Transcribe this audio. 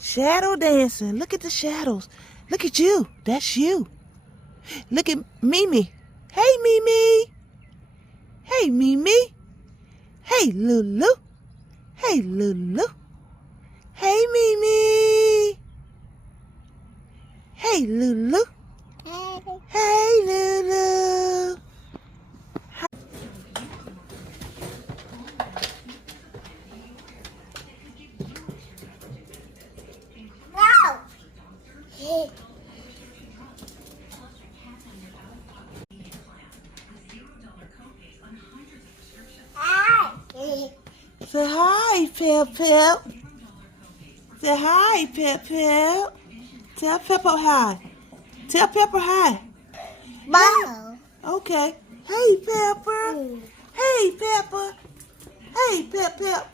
Shadow dancing. Look at the shadows. Look at you. That's you. Look at Mimi. Hey, Mimi. Hey, Mimi. Hey, Lulu. Hey, Lulu. Hey, Mimi. Hey, Lulu. Hey, Lulu. Say hi, Pep Pep. Say hi, Pep Pep. Tell Peppa hi. Tell Peppa hi. Wow. Okay. Hey, Pepper. Hey, Peppa. Hey, Pep Pep.